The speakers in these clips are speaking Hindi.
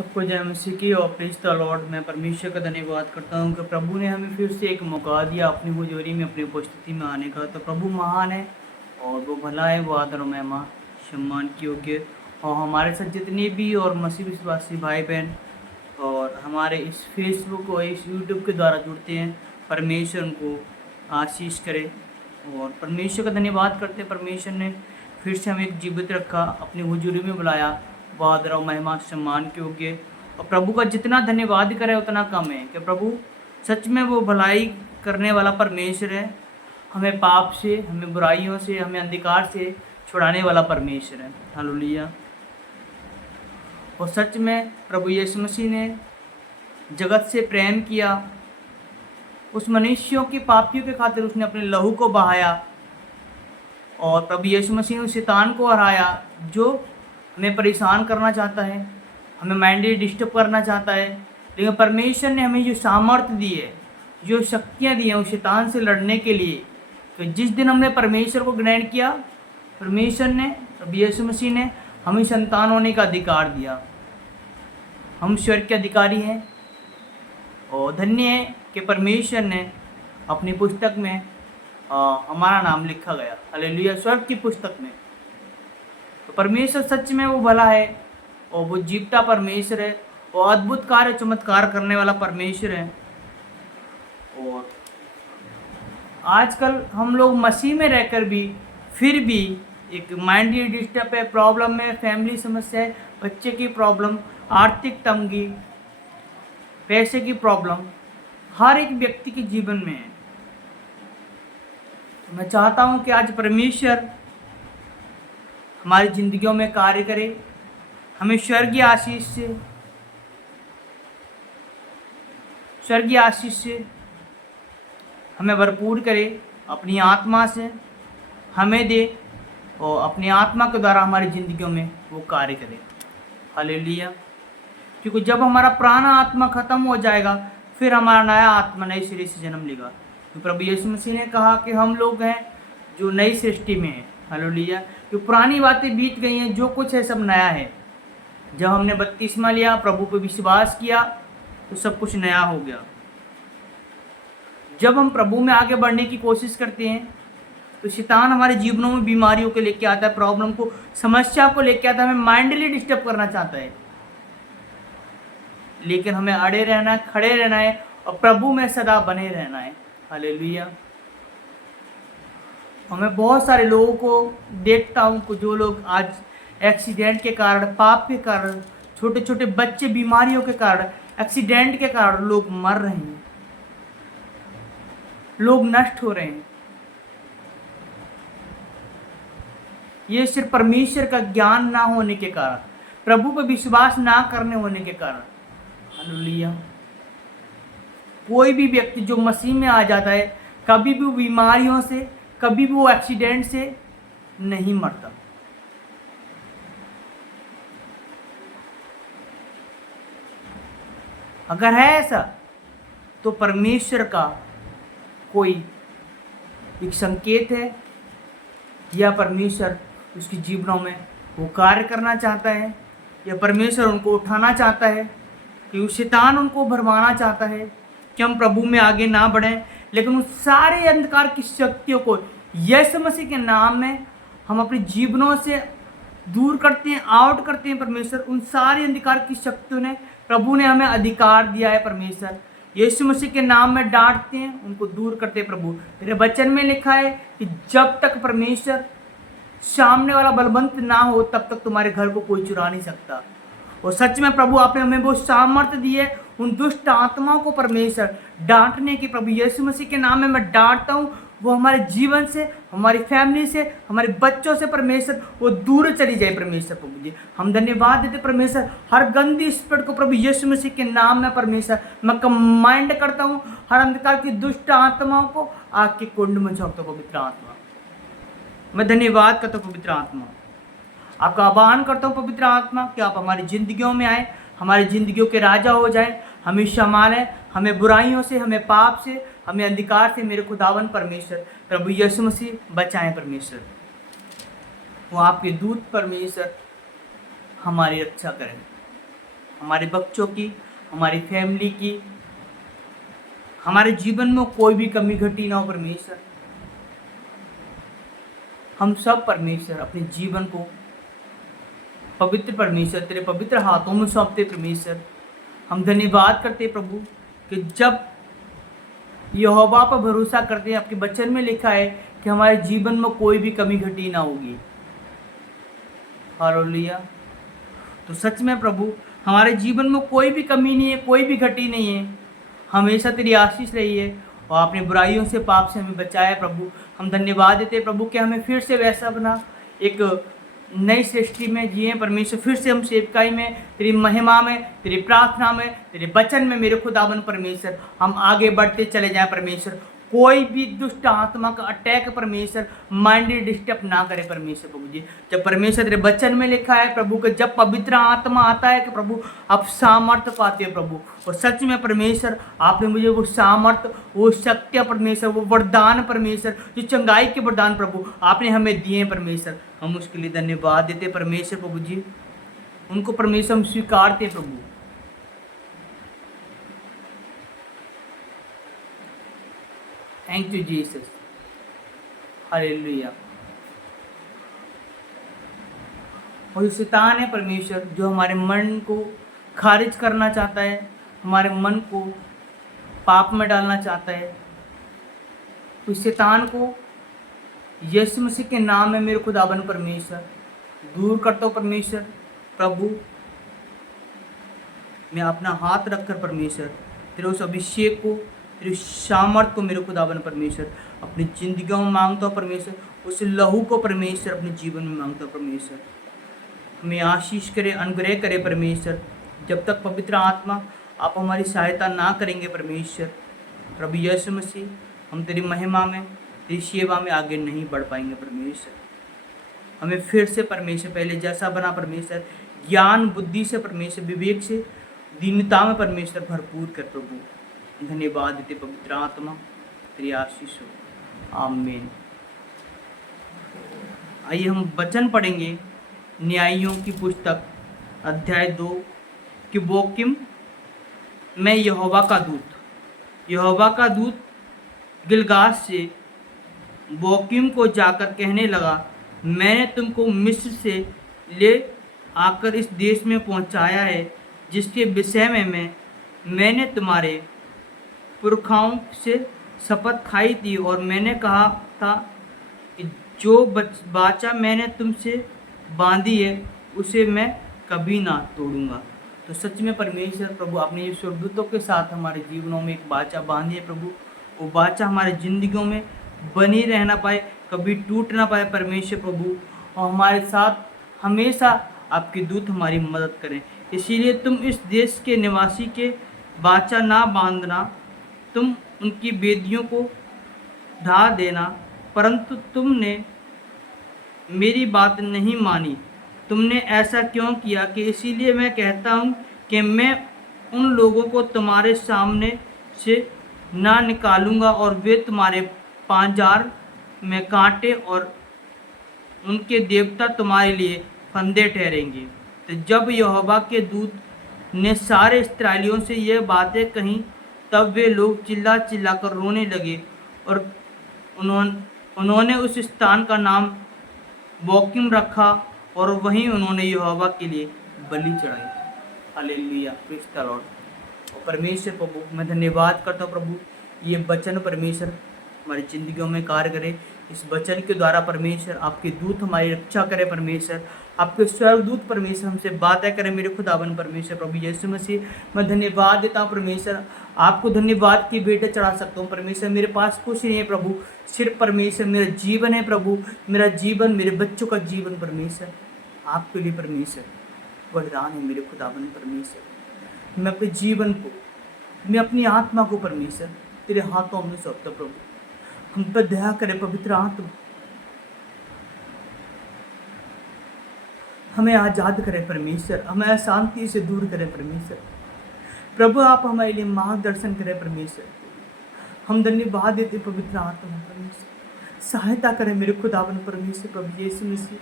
सबको जय मसीह की और प्रेज़ द लॉर्ड। मैं परमेश्वर का धन्यवाद करता हूँ कि प्रभु ने हमें फिर से एक मौका दिया अपनी हुजूरी में, अपनी उपस्थिति में आने का। तो प्रभु महान है और वो भला है, वो आदर और महिमा सम्मान की योग्य। और हमारे साथ जितने भी और मसीह विश्वासी भाई बहन और हमारे इस फेसबुक और इस यूट्यूब के द्वारा जुड़ते हैं, परमेश्वर उनको आशीष करे और परमेश्वर का धन्यवाद करते हैं। परमेश्वर ने फिर से हमें जीवित रखा, अपनी हुजूरी में बुलाया, आदर और महिमा सम्मान के योग्य। और प्रभु का जितना धन्यवाद करे उतना कम है कि प्रभु सच में वो भलाई करने वाला परमेश्वर है। हमें पाप से, हमें बुराइयों से, हमें अंधकार से छुड़ाने वाला परमेश्वर है। हालेलुया। और सच में प्रभु यीशु मसीह ने जगत से प्रेम किया, उस मनुष्यों के पापियों के खातिर उसने अपने लहू को बहाया और प्रभु यीशु मसीह ने शैतान को हराया जो हमें परेशान करना चाहता है, हमें माइंडली डिस्टर्ब करना चाहता है। लेकिन परमेश्वर ने हमें जो सामर्थ्य दी है, जो शक्तियाँ दी हैं उस शैतान से लड़ने के लिए, तो जिस दिन हमने परमेश्वर को ग्रहण किया, परमेश्वर ने, प्रभु यीशु मसीह ने हमें संतान होने का अधिकार दिया। हम स्वर्ग के अधिकारी हैं और धन्य है कि परमेश्वर ने अपनी पुस्तक में हमारा नाम लिखा गया। हालेलुया। स्वर्ग की पुस्तक में। तो परमेश्वर सच में वो भला है और वो जीवता परमेश्वर है और अद्भुत कार्य चमत्कार करने वाला परमेश्वर है। और आजकल हम लोग मसीह में रहकर भी फिर भी एक माइंडली डिस्टर्ब है, प्रॉब्लम है, फैमिली समस्या है, बच्चे की प्रॉब्लम, आर्थिक तंगी, पैसे की प्रॉब्लम हर एक व्यक्ति के जीवन में है। तो मैं चाहता हूँ कि आज परमेश्वर हमारी ज़िंदगियों में कार्य करे, हमें स्वर्गीय आशीष से हमें भरपूर करे, अपनी आत्मा से हमें दे और अपनी आत्मा के द्वारा हमारी ज़िंदगियों में वो कार्य करे। हालेलुया। क्योंकि जब हमारा पुराना आत्मा ख़त्म हो जाएगा फिर हमारा नया आत्मा नए सिरे से जन्म लेगा। तो प्रभु यीशु मसीह ने कहा कि हम लोग हैं जो नई सृष्टि में हैं। हालेलुया। जो पुरानी बातें बीत गई हैं, जो कुछ है सब नया है। जब हमने बपतिस्मा लिया, प्रभु पर विश्वास किया, तो सब कुछ नया हो गया। जब हम प्रभु में आगे बढ़ने की कोशिश करते हैं तो शैतान हमारे जीवनों में बीमारियों को लेके आता है, प्रॉब्लम को, समस्या को लेके आता है, हमें माइंडली डिस्टर्ब करना चाहता है। लेकिन हमें अड़े रहना है, खड़े रहना है और प्रभु में सदा बने रहना है। हालेलुया। मैं बहुत सारे लोगों को देखता हूँ जो लोग आज एक्सीडेंट के कारण, पाप के कारण, छोटे छोटे बच्चे बीमारियों के कारण, एक्सीडेंट के कारण लोग मर रहे हैं, लोग नष्ट हो रहे हैं। ये सिर्फ परमेश्वर का ज्ञान ना होने के कारण, प्रभु पर विश्वास ना करने होने के कारण। हालेलुया। कोई भी व्यक्ति जो मसीह में आ जाता है कभी भी बीमारियों से, कभी भी वो एक्सीडेंट से नहीं मरता। अगर है ऐसा तो परमेश्वर का कोई एक संकेत है या परमेश्वर उसके जीवनों में वो कार्य करना चाहता है या परमेश्वर उनको उठाना चाहता है कि शैतान उनको भरमाना चाहता है कि हम प्रभु में आगे ना बढ़ें। लेकिन उस सारे अंधकार की शक्तियों को यीशु मसीह के नाम में हम अपने जीवनों से दूर करते हैं, आउट करते हैं। परमेश्वर उन सारी अंधकार की शक्तियों ने, प्रभु ने हमें अधिकार दिया है। परमेश्वर यीशु मसीह के नाम में डांटते हैं, उनको दूर करते हैं। प्रभु तेरे वचन में लिखा है कि जब तक परमेश्वर सामने वाला बलवंत ना हो तब तक तुम्हारे घर को कोई चुरा नहीं सकता। और सच में प्रभु आपने हमें वो सामर्थ्य दी है उन दुष्ट आत्माओं को परमेश्वर डांटने की। प्रभु यीशु मसीह के नाम में मैं डांटता हूँ, वो हमारे जीवन से, हमारी फैमिली से, हमारे बच्चों से परमेश्वर वो दूर चली जाए। परमेश्वर प्रभु जी हम धन्यवाद देते परमेश्वर। हर गंदी स्पिरिट को प्रभु यीशु मसीह के नाम में परमेश्वर मैं कमांड करता हूँ। हर अंधकार की दुष्ट आत्माओं को आग के कुंड में झोंकता हूँ। पवित्र आत्मा मैं धन्यवाद करता हूँ। पवित्र आत्मा आपका आह्वान करता हूँ। पवित्र आत्मा कि आप हमारी जिंदगियों में आए, हमारी जिंदगियों के राजा हो जाए, हमें संभालें, हमें बुराइयों से, हमें पाप से, हमें अंधकार से। मेरे खुदावन परमेश्वर प्रभु यीशु मसीह बचाएं। परमेश्वर वो आपके दूत परमेश्वर हमारी रक्षा करें। हमारे बच्चों की, हमारी फैमिली की, हमारे जीवन में कोई भी कमी घटी ना हो परमेश्वर। हम सब परमेश्वर अपने जीवन को पवित्र परमेश्वर तेरे पवित्र हाथों में सौंपते परमेश्वर। हम धन्यवाद करते प्रभु कि जब यहोवा पर भरोसा करते हैं, आपके वचन में लिखा है कि हमारे जीवन में कोई भी कमी घटी ना होगी। हालेलुया। तो सच में प्रभु हमारे जीवन में कोई भी कमी नहीं है, कोई भी घटी नहीं है। हमेशा तेरी आशीष रही है और आपने बुराइयों से, पाप से हमें बचाया प्रभु। हम धन्यवाद देते हैं प्रभु कि हमें फिर से वैसा बना एक नई सृष्टि में जिए परमेश्वर। फिर से हम सेवकाई में, तेरी महिमा में, तेरी प्रार्थना में, तेरे वचन में मेरे खुदावन परमेश्वर हम आगे बढ़ते चले जाएं परमेश्वर। कोई भी दुष्ट आत्मा का अटैक परमेश्वर माइंड डिस्टर्ब ना करे परमेश्वर प्रभु जी। जब परमेश्वर तेरे वचन में लिखा है प्रभु कि जब पवित्र आत्मा आता है कि प्रभु आप सामर्थ्य पाते हो प्रभु। और सच में परमेश्वर आपने मुझे वो सामर्थ्य, वो शक्ति परमेश्वर, वो वरदान परमेश्वर, जो चंगाई के वरदान प्रभु आपने हमें दिए परमेश्वर। हम उसके लिए धन्यवाद देते परमेश्वर प्रभु जी। उनको परमेश्वर हम स्वीकारते प्रभु। Thank you Jesus. हालेलुया। और जो शैतान है परमेश्वर, जो हमारे मन को खारिज करना चाहता है, हमारे मन को पाप में डालना चाहता है, तो शैतान को यीशु मसीह के नाम में मेरे खुदाबंद परमेश्वर दूर करता हूँ परमेश्वर प्रभु। मैं अपना हाथ रखकर परमेश्वर तेरे उस अभिषेक को, तेरे सामर्थ को मेरे खुदाबंद परमेश्वर अपनी जिंदगियों में मांगता हूँ परमेश्वर। उस लहू को परमेश्वर अपने जीवन में मांगता हूँ परमेश्वर। हमें आशीष करे, अनुग्रह करे परमेश्वर। जब तक पवित्र आत्मा आप हमारी सहायता ना करेंगे परमेश्वर प्रभु यीशु मसीह, हम तेरी महिमा में, तेरी सेवा में आगे नहीं बढ़ पाएंगे परमेश्वर। हमें फिर से परमेश्वर पहले जैसा बना परमेश्वर, ज्ञान बुद्धि से परमेश्वर, विवेक से, दीनता में परमेश्वर भरपूर कर प्रभु। धन्यवाद देते पवित्र आत्मा, तेरी आशीष हो। आमीन। आइए हम वचन पढ़ेंगे न्यायियों की पुस्तक अध्याय 2 कि बोकिम में यहोवा का दूत गिलगाद से बोकिम को जाकर कहने लगा, मैंने तुमको मिस्र से ले आकर इस देश में पहुंचाया है जिसके विषय में मैंने तुम्हारे पुरखाओं से शपथ खाई थी। और मैंने कहा था कि जो बाचा मैंने तुमसे बांधी है उसे मैं कभी ना तोड़ूंगा। तो सच में परमेश्वर प्रभु आपने ये स्वर्गदूतों के साथ हमारे जीवनों में एक बाचा बांधी है प्रभु। वो बाचा हमारे जिंदगियों में बनी रहना पाए, कभी टूट ना पाए परमेश्वर प्रभु। और हमारे साथ हमेशा आपके दूत हमारी मदद करें। इसीलिए तुम इस देश के निवासी के बाचा ना बांधना, तुम उनकी वेदियों को ढा देना, परंतु तुमने मेरी बात नहीं मानी। तुमने ऐसा क्यों किया कि इसीलिए मैं कहता हूँ कि मैं उन लोगों को तुम्हारे सामने से ना निकालूंगा और वे तुम्हारे पांजार में कांटे और उनके देवता तुम्हारे लिए फंदे ठहरेंगे। तो जब यहोवा के दूत ने सारे इस्राएलियों से यह बातें कहीं, तब वे लोग चिल्ला चिल्ला कर रोने लगे और उन्होंने उस स्थान का नाम बोकिम रखा और वहीं उन्होंने यहोवा के लिए बलि चढ़ाई। Hallelujah, praise the Lord. और परमेश्वर प्रभु मैं धन्यवाद करता हूँ प्रभु, ये वचन परमेश्वर हमारी जिंदगियों में कार्य करे। इस वचन के द्वारा परमेश्वर आपके दूत हमारी रक्षा करे परमेश्वर, आपके स्वर्गदूत परमेश्वर हमसे बातें करें मेरे खुदावन परमेश्वर प्रभु यीशु मसीह। मैं धन्यवाद देता हूँ परमेश्वर, आपको धन्यवाद की भेंट चढ़ा सकता हूँ परमेश्वर। मेरे पास कुछ नहीं है प्रभु, सिर्फ परमेश्वर मेरा जीवन है प्रभु। मेरा जीवन, मेरे बच्चों का जीवन परमेश्वर आपके लिए परमेश्वर वरदान है मेरे खुदावन परमेश्वर। मैं अपने जीवन को, मैं अपनी आत्मा को परमेश्वर तेरे हाथों में सौंपता प्रभु। हम पर दया करे पवित्र आत्मा, हमें आजाद करे परमेश्वर, हमें अशांति से दूर करे परमेश्वर प्रभु। आप हमारे लिए मार्गदर्शन करें परमेश्वर। हम धन्यवाद देते पवित्र आत्मा परमेश्वर, सहायता करें मेरे खुदावन परमेश्वर प्रभु यीशु मसीह।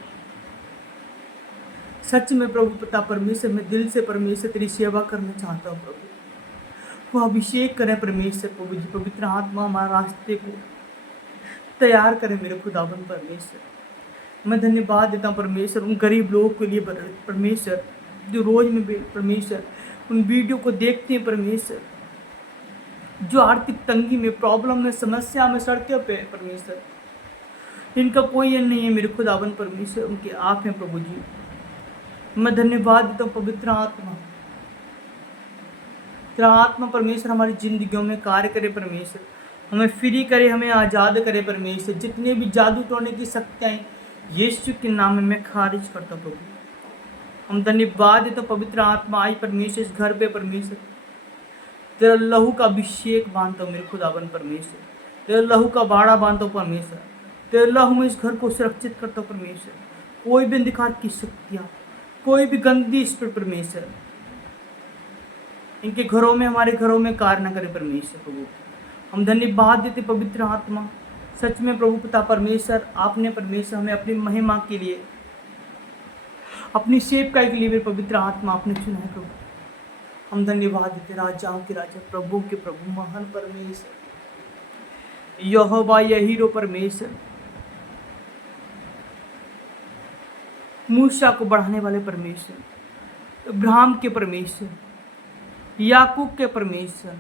सच में प्रभु पिता परमेश्वर, मैं दिल से परमेश्वर तेरी सेवा करना चाहता हूँ प्रभु। वो अभिषेक करें परमेश्वर प्रभु जी, पवित्र आत्मा हमारे रास्ते को तैयार करें मेरे खुदावन परमेश्वर। मैं धन्यवाद देता हूँ परमेश्वर उन गरीब लोगों के लिए परमेश्वर, जो रोज में परमेश्वर उन वीडियो को देखते हैं परमेश्वर, जो आर्थिक तंगी में, प्रॉब्लम में, समस्या में सड़के पे परमेश्वर, इनका कोई एंड नहीं है मेरे खुदावन परमेश्वर, उनके आप हैं प्रभु जी। मैं धन्यवाद देता हूँ पवित्र आत्मा, तेरा आत्मा परमेश्वर हमारी जिंदगियों में कार्य करे परमेश्वर, हमें फ्री करे, हमें आज़ाद करे परमेश्वर। जितने भी जादू टोने की शक्तियाँ यीशु के नाम में मैं खारिज करता हूँ प्रभु। हम धन्यवाद देते पवित्र आत्मा आई परमेश्वर इस घर पे परमेश्वर, तेरा लहू का अभिषेक बांधता हूँ मेरे खुदावन परमेश्वर, तेरा लहू का बाड़ा बांधता हूँ परमेश्वर, तेरे लहू में इस घर को सुरक्षित करता हूँ परमेश्वर। कोई भी अंधकार की शक्तियाँ, कोई भी गंदी स्पिरिट परमेश्वर इनके घरों में, हमारे घरों में कार्य न करे परमेश्वर प्रभु। हम धन्यवाद देते पवित्र आत्मा, सच में प्रभु पिता परमेश्वर, आपने परमेश्वर हमें अपनी महिमा के लिए, अपनी सेवकाई के लिए भी पवित्र आत्मा आपने चुना है प्रभु। हम धन्यवाद देते राजाओं के राजा, प्रभु के प्रभु, महान परमेश्वर, यहोवा यहीरो परमेश्वर, मूसा को बढ़ाने वाले परमेश्वर, इब्राहिम के परमेश्वर, याकूब के परमेश्वर,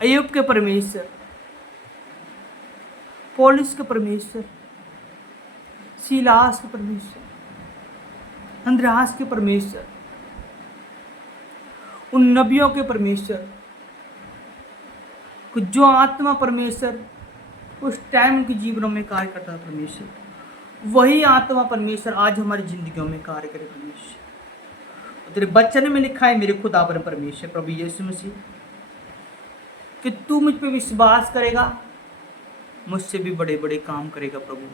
अय्यूब के परमेश्वर, पौलुस के परमेश्वर, सीलास के परमेश्वर, अंद्रयास के परमेश्वर, उन नबियों के परमेश्वर, जो आत्मा परमेश्वर उस टाइम उनके जीवनों में कार्य करता है परमेश्वर, वही आत्मा परमेश्वर आज हमारी जिंदगियों में कार्य करे परमेश्वर। तेरे वचन में लिखा है मेरे खुदावन परमेश्वर प्रभु यीशु मसीह, कि तू मुझ पे विश्वास करेगा, मुझसे भी बड़े बड़े काम करेगा प्रभु।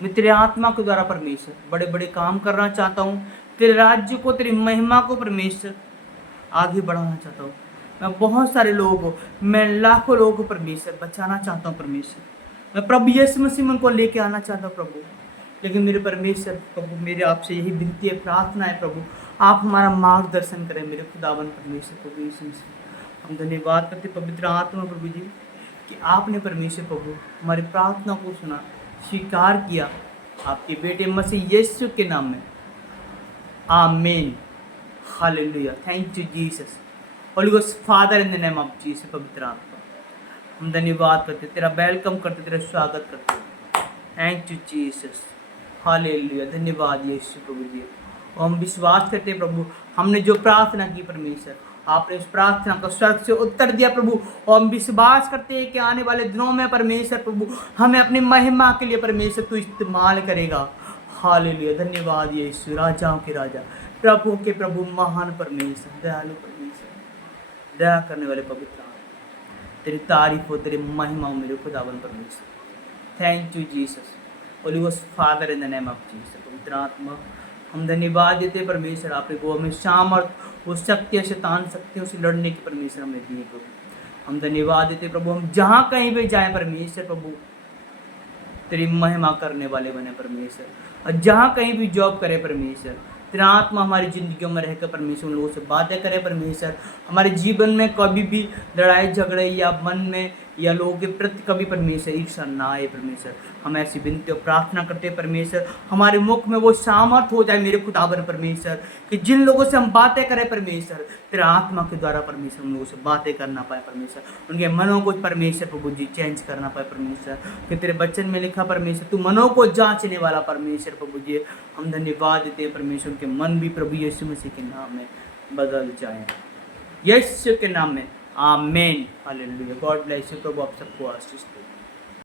मैं तेरे आत्मा के द्वारा परमेश्वर बड़े बड़े काम करना चाहता हूँ, तेरे राज्य को, तेरी महिमा को परमेश्वर आगे बढ़ाना चाहता हूँ। मैं बहुत सारे लोगों को, मैं लाखों लोगों को परमेश्वर बचाना चाहता हूँ परमेश्वर। मैं प्रभु यीशु मसीह में उनको लेके आना चाहता हूँ प्रभु। लेकिन मेरे परमेश्वर प्रभु, मेरे आपसे यही विनती है, प्रार्थना है प्रभु, आप हमारा मार्गदर्शन करें मेरे खुदावन परमेश्वर प्रभु यीशु मसीह। हम धन्यवाद करते पवित्र आत्मा प्रभु जी, कि आपने परमेश्वर प्रभु हमारी प्रार्थना को सुना, स्वीकार किया, आपके बेटे मसीह यीशु के नाम में, आमीन, hallelujah. Thank you Jesus, Holi ghost father, in the name of Jesus. पवित्र आत्मा हम धन्यवाद करते, तेरा वेलकम करते, तेरा स्वागत करते। Thank you Jesus, hallelujah. धन्यवाद यीशु प्रभु जी। और हम विश्वास करते प्रभु, हमने जो प्रार्थना की परमेश्वर, आपने उस प्रार्थना को स्वर्ग से उत्तर दिया प्रभु। और हम विश्वास करते हैं कि आने वाले दिनों में परमेश्वर प्रभु हमें अपनी महिमा के लिए परमेश्वर तू इस्तेमाल करेगा। हालेलुया। धन्यवाद यीशु, राजाओं के राजा, प्रभु के प्रभु, महान परमेश्वर, दयालु परमेश्वर, दया करने वाले पवित्र, तेरी तारीफ हो, तेरी महिमा हो मेरे खुदावन परमेश्वर। Thank you Jesus, Holi ghost father, in the name of Jesus. पवित्र आत्मा हम धन्यवाद देते परमेश्वर, आपने को हमें सामर्थ, वो शक्ति, शैतान शक्तियों से लड़ने की परमेश्वर हमें दिए प्रभु। हम धन्यवाद देते प्रभु, हम जहाँ कहीं भी जाए परमेश्वर प्रभु तेरी महिमा करने वाले बने परमेश्वर। और जहाँ कहीं भी जॉब करे परमेश्वर, तेरा आत्मा हमारी जिंदगियों में रहकर परमेश्वर उन लोगों से बातें करे परमेश्वर। हमारे जीवन में कभी भी लड़ाई झगड़े या मन में या लोगों के प्रति कभी परमेश्वर ईर्ष्या ना आए परमेश्वर। हम ऐसी विनती और प्रार्थना करते हैं परमेश्वर, हमारे मुख में वो सामर्थ हो जाए मेरे खुदावन परमेश्वर, कि जिन लोगों से हम बातें करें परमेश्वर, तेरा आत्मा के द्वारा परमेश्वर उन लोगों से बातें करना पाए परमेश्वर, उनके मनों को परमेश्वर प्रभु जी चेंज करना पाए परमेश्वर। कि तेरे वचन में लिखा परमेश्वर, तू मनों को जांचने वाला परमेश्वर प्रभु जी। हम धन्यवाद देते हैं परमेश्वर, के मन भी प्रभु यीशु मसीह के नाम में बदल जाए, यीशु के नाम में, आमीन, हालेलुया। गॉड ब्लेस यू प्रभु, आप सबको आशीष दे।